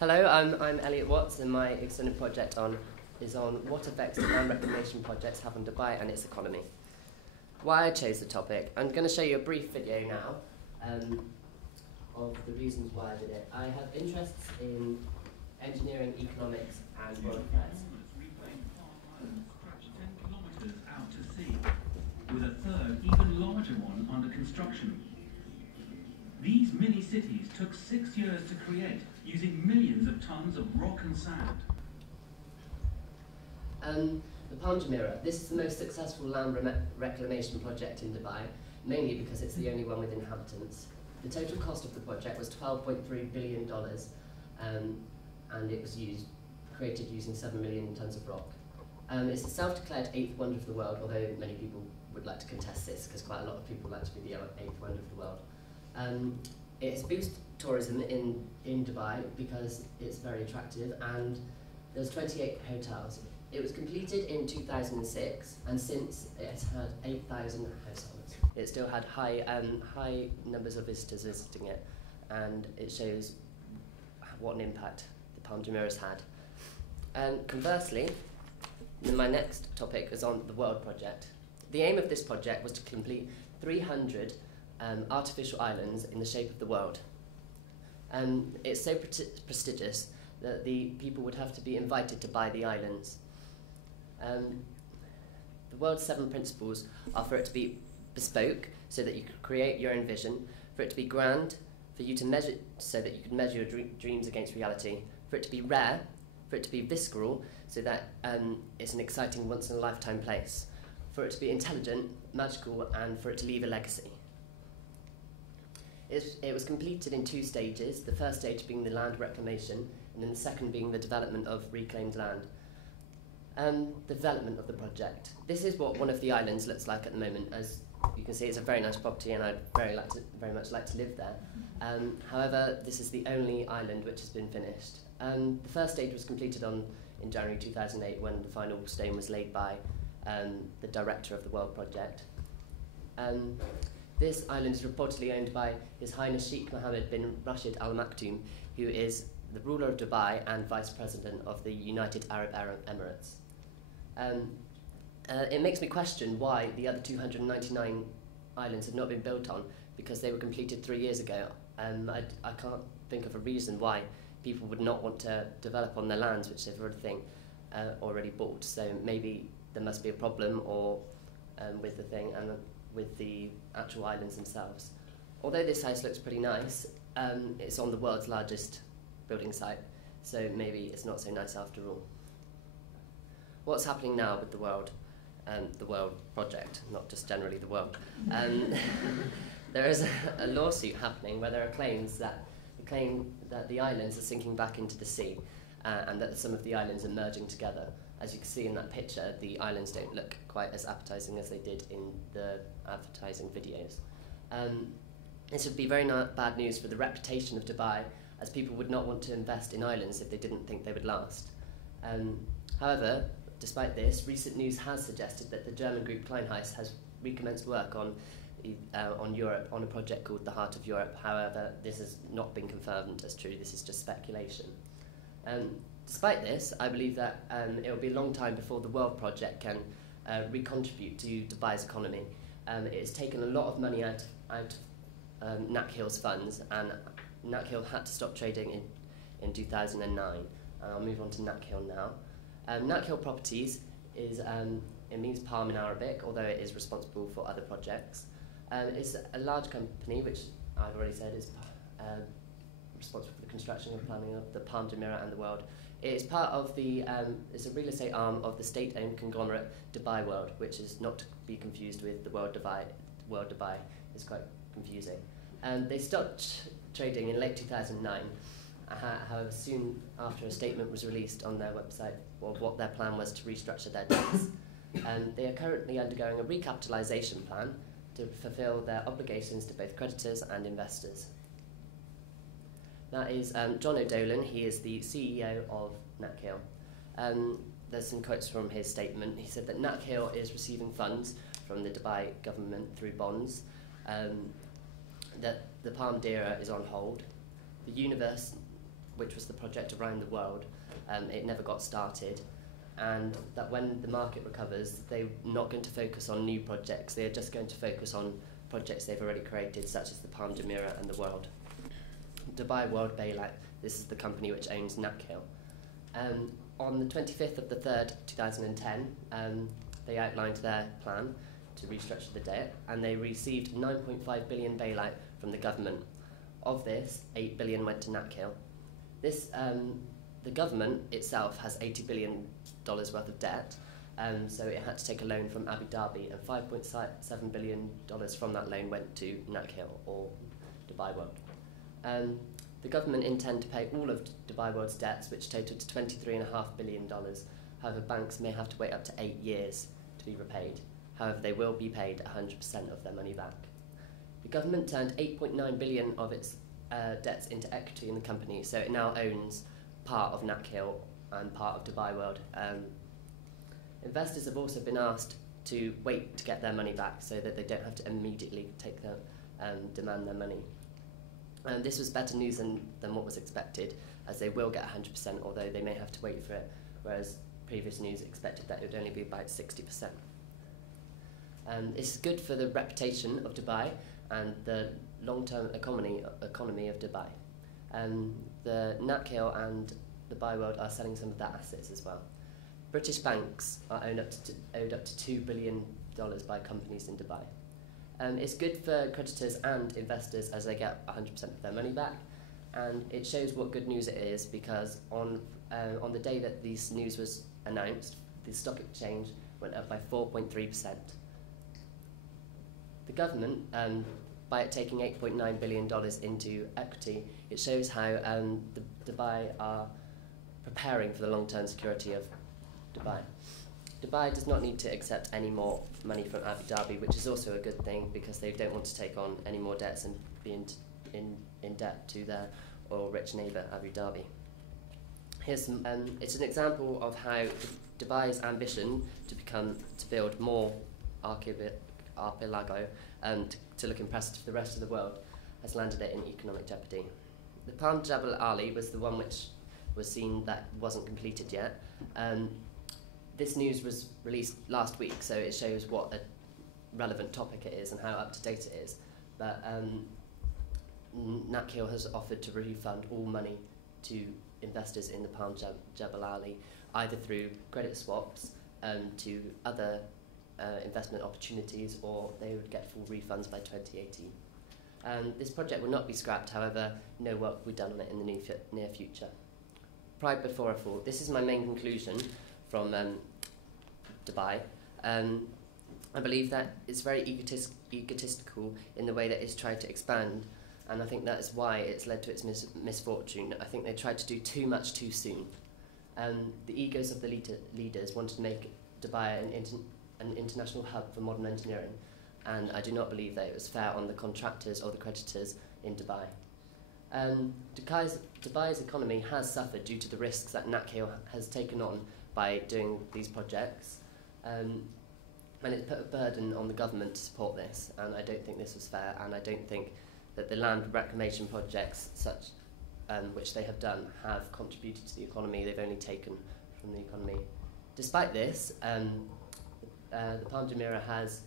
Hello, I'm Elliott Watts, and my extended project is on what effects do land reclamation projects have on Dubai and its economy. Why I chose the topic, I'm going to show you a brief video now of the reasons why I did it. I have interests in engineering, economics, and world affairs. Out to sea, with a third, even larger one under construction. These mini-cities took 6 years to create, using millions of tons of rock and sand. The Palm Jumeirah. This is the most successful land reclamation project in Dubai, mainly because it's the only one with inhabitants. The total cost of the project was $12.3 billion, and it was created using 7 million tons of rock. It's the self-declared 8th wonder of the world, although many people would like to contest this because quite a lot of people like to be the 8th wonder of the world. It has boosted tourism in Dubai because it's very attractive, and there's 28 hotels. It was completed in 2006, and since it has had 8,000 households. It still had high numbers of visitors visiting it, and it shows what an impact the Palm Jumeirah has had. Conversely, my next topic is on the World Project. The aim of this project was to complete 300 artificial islands in the shape of the world. It's so prestigious that the people would have to be invited to buy the islands. The world's 7 principles are for it to be bespoke, so that you could create your own vision, for it to be grand, for you to measure, so that you could measure your dreams against reality, for it to be rare, for it to be visceral, so that it's an exciting once-in-a-lifetime place, for it to be intelligent, magical, and for it to leave a legacy. It was completed in 2 stages, the first stage being the land reclamation, and then the second being the development of reclaimed land. The development of the project. This is what one of the islands looks like at the moment. As you can see, it's a very nice property, and I'd very much like to live there. However, this is the only island which has been finished. The first stage was completed in January 2008, when the final stone was laid by the director of the World Project. This island is reportedly owned by His Highness Sheikh Mohammed bin Rashid Al Maktoum, who is the ruler of Dubai and Vice President of the United Arab Emirates. It makes me question why the other 299 islands have not been built on, because they were completed 3 years ago. I can't think of a reason why people would not want to develop on their lands which they've already bought. So maybe there must be a problem with the thing and with the actual islands themselves. Although this house looks pretty nice, it's on the world's largest building site, so maybe it's not so nice after all. What's happening now with the World Project, not just generally the world? There is a lawsuit happening where there are claims that the islands are sinking back into the sea, and that some of the islands are merging together. As you can see in that picture, the islands don't look quite as appetizing as they did in the advertising videos. This would be very bad news for the reputation of Dubai, as people would not want to invest in islands if they didn't think they would last. However, despite this, recent news has suggested that the German group Kleinheis has recommenced work on Europe, on a project called the Heart of Europe. However, this has not been confirmed as true. This is just speculation. Despite this, I believe that it will be a long time before the World Project can recontribute to Dubai's economy. It has taken a lot of money out of Nakheel's funds, and Nakheel had to stop trading in 2009. I'll move on to Nakheel now. Nakheel Properties it means palm in Arabic, although it is responsible for other projects. It's a large company, which I've already said is responsible for the construction and planning of the Palm Jumeirah and the world. It is part of it's a real estate arm of the state-owned conglomerate Dubai World, which is not to be confused with the World Dubai. It's quite confusing. They stopped trading in late 2009. However, soon after, a statement was released on their website of what their plan was to restructure their debts. They are currently undergoing a recapitalisation plan to fulfil their obligations to both creditors and investors. That is John O'Dolan. He is the CEO of Nakheel. There's some quotes from his statement. He said that Nakheel is receiving funds from the Dubai government through bonds, that the Palm Jumeirah is on hold, the which was the project around the world, it never got started, and that when the market recovers, they're not going to focus on new projects, they're just going to focus on projects they've already created, such as the Palm Jumeirah and the World. Dubai World Bailout, this is the company which owns Nakheel. On the 25th of the 3rd, 2010, they outlined their plan to restructure the debt, and they received 9.5 billion bailout from the government. Of this, 8 billion went to Nakheel. This, the government itself has $80 billion worth of debt, so it had to take a loan from Abu Dhabi, and $5.7 billion from that loan went to Nakheel, or Dubai World. The government intend to pay all of Dubai World's debts, which total to $23.5 billion. However, banks may have to wait up to 8 years to be repaid. However, they will be paid 100% of their money back. The government turned 8.9 billion of its debts into equity in the company, so it now owns part of Nakheel and part of Dubai World. Investors have also been asked to wait to get their money back so that they don't have to immediately take them demand their money. This was better news than what was expected, as they will get 100%, although they may have to wait for it, whereas previous news expected that it would only be about 60%. It's good for the reputation of Dubai and the long-term economy of Dubai. The Nakheel and Dubai World are selling some of their assets as well. British banks are owed up to $2 billion by companies in Dubai. It's good for creditors and investors as they get 100% of their money back, and it shows what good news it is, because on the day that this news was announced, the stock exchange went up by 4.3%. The government, by it taking $8.9 billion into equity, it shows how Dubai are preparing for the long-term security of Dubai. Dubai does not need to accept any more money from Abu Dhabi, which is also a good thing, because they don't want to take on any more debts and be in debt to their oil-rich neighbour, Abu Dhabi. Here's some, it's an example of how Dubai's ambition to build more archipelago to look impressive to the rest of the world has landed it in economic jeopardy. The Palm Jebel Ali was the one which was seen that wasn't completed yet. This news was released last week, so it shows what a relevant topic it is and how up to date it is. But Nakheel has offered to refund all money to investors in the Palm Jebel Ali, either through credit swaps to other investment opportunities, or they would get full refunds by 2018. This project will not be scrapped, however, no work will be done on it in the near future. Pride before a fall. This is my main conclusion from Dubai. I believe that it's very egotistical in the way that it's tried to expand, and I think that is why it's led to its misfortune. I think they tried to do too much too soon. The egos of the leaders wanted to make Dubai an international hub for modern engineering, and I do not believe that it was fair on the contractors or the creditors in Dubai. Dubai's economy has suffered due to the risks that Nakheel has taken on by doing these projects, and it's put a burden on the government to support this, and I don't think this was fair, and I don't think that the land reclamation projects which they have done have contributed to the economy. They've only taken from the economy. Despite this, the Palm Jumeirah has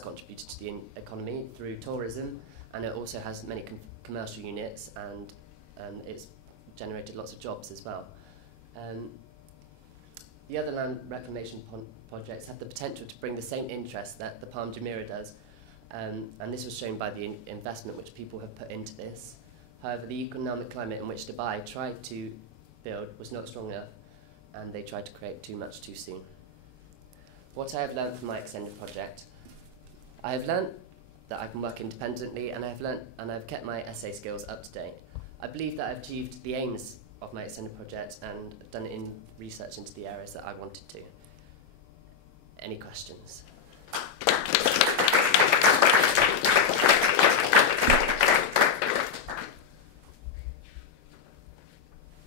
contributed to the economy through tourism, and it also has many commercial units, and it's generated lots of jobs as well. The other land reclamation projects have the potential to bring the same interest that the Palm Jumeirah does, and this was shown by the investment which people have put into this. However, the economic climate in which Dubai tried to build was not strong enough, and they tried to create too much too soon. What I have learned from my extended project: I have learned that I can work independently, and I've kept my essay skills up to date. I believe that I've achieved the aims of my extended project and done it in research into the areas that I wanted to. Any questions?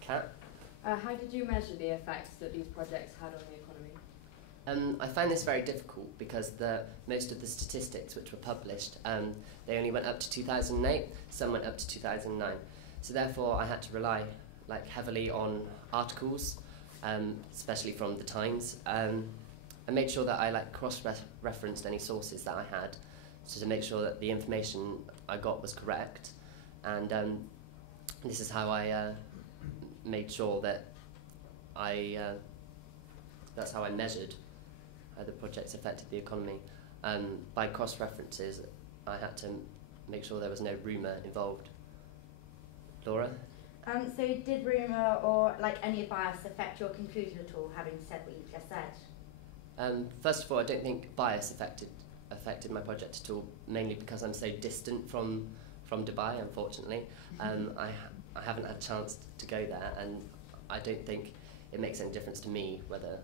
Kat? How did you measure the effects that these projects had on the economy? I find this very difficult because most of the statistics which were published, they only went up to 2008, some went up to 2009. So therefore I had to rely heavily on articles, especially from the Times. I made sure that I cross-referenced any sources that I had, so to make sure that the information I got was correct. And this is how I made sure that that's how I measured how the projects affected the economy. By cross-references, I had to make sure there was no rumour involved. Laura? So did rumour or any bias affect your conclusion at all, having said what you've just said? First of all, I don't think bias affected my project at all, mainly because I'm so distant from Dubai, unfortunately. I haven't had a chance to go there, and I don't think it makes any difference to me whether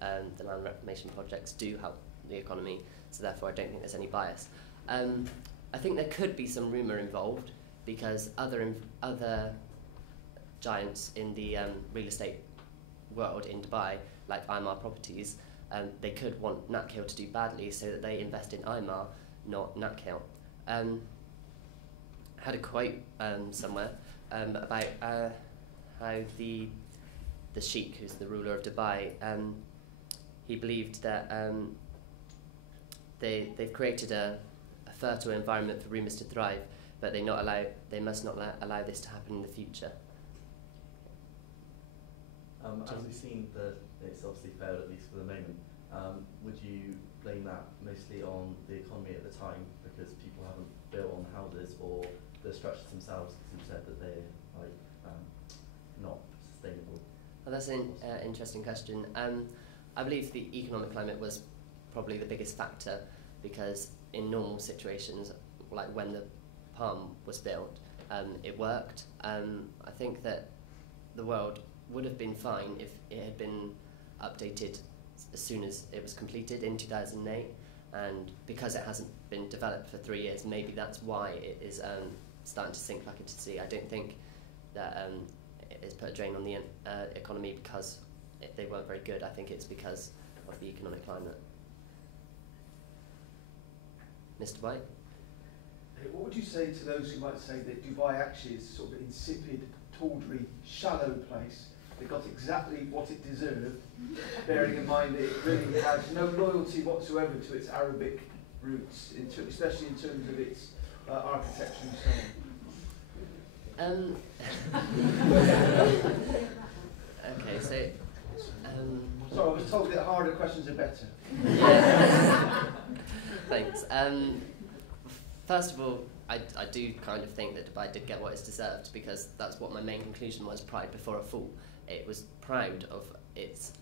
the land reclamation projects do help the economy, so therefore I don't think there's any bias. I think there could be some rumour involved, because other giants in the real estate world in Dubai, like Imar Properties, they could want Nakheel to do badly, so that they invest in Imar, not Nakheel. Had a quote somewhere about how the Sheikh, who's the ruler of Dubai, he believed that they've created a fertile environment for rumours to thrive, but they must not allow this to happen in the future. As we've seen that it's obviously failed, at least for the moment, would you blame that mostly on the economy at the time, because people haven't built on houses, or the structures themselves, because you've said that they're not sustainable? Well, that's an interesting question. I believe the economic climate was probably the biggest factor, because in normal situations, like when the Palm was built, it worked. I think that the world would have been fine if it had been updated as soon as it was completed in 2008, and because it hasn't been developed for 3 years, maybe that's why it is starting to sink back into the sea. I don't think that it's put a drain on the economy because they weren't very good. I think it's because of the economic climate. Mr. White? What would you say to those who might say that Dubai actually is sort of an insipid, tawdry, shallow place that got exactly what it deserved, bearing in mind that it really has no loyalty whatsoever to its Arabic roots, especially in terms of its architecture and so on? Okay, so... Sorry, I was told that harder questions are better. Yeah. Thanks. First of all, I do kind of think that Dubai did get what it's deserved, because that's what my main conclusion was: pride before a fall. It was proud of its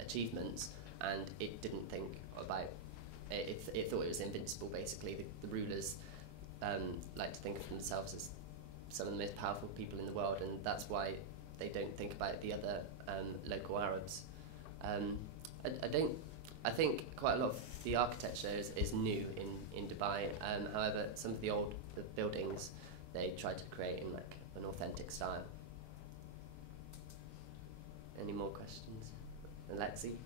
achievements, and it didn't think about it. It thought it was invincible, basically. The rulers like to think of themselves as some of the most powerful people in the world, and that's why they don't think about the other local Arabs. I think quite a lot of the architecture is new in Dubai. However, some of the buildings they tried to create in an authentic style. Any more questions? Alexi?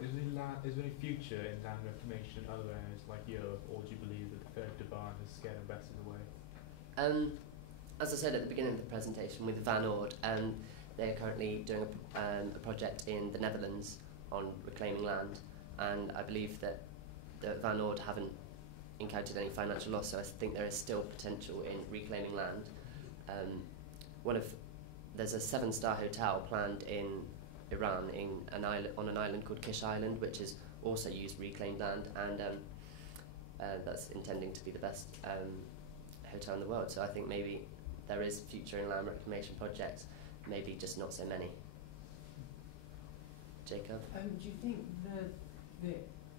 Is there any future in land reclamation in other areas like Europe, or do you believe that the third Dubai has scared investors away? As I said at the beginning of the presentation with Van Oord, they're currently doing a project in the Netherlands on reclaiming land, and I believe that Van Oord haven't encountered any financial loss, so I think there is still potential in reclaiming land. There's a 7-star hotel planned in Iran on an island called Kish Island, which is also used reclaimed land, and that's intending to be the best hotel in the world. So I think maybe there is future in land reclamation projects, maybe just not so many. Jacob? Do you think that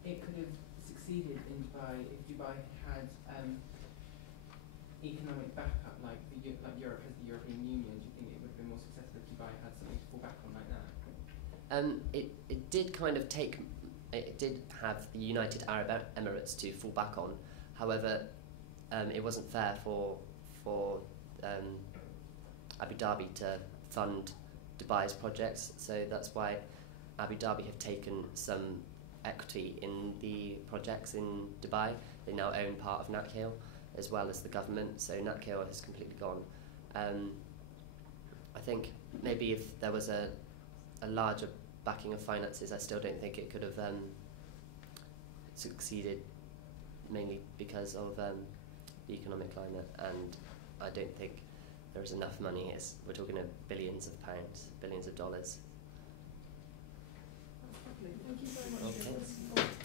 it could have succeeded in Dubai if Dubai had economic backup like Europe has the European Union? Do you think it would have been more successful if Dubai had something to fall back on like that? It did kind of it did have the United Arab Emirates to fall back on. However, it wasn't fair for Abu Dhabi to fund Dubai's projects, so that's why Abu Dhabi have taken some equity in the projects in Dubai. They now own part of Nakheel as well as the government, so Nakheel has completely gone. I think maybe if there was a larger backing of finances, I still don't think it could have succeeded, mainly because of the economic climate, and I don't think there is enough money. We're talking of billions of pounds, billions of dollars. That's lovely. Thank you very much. Okay.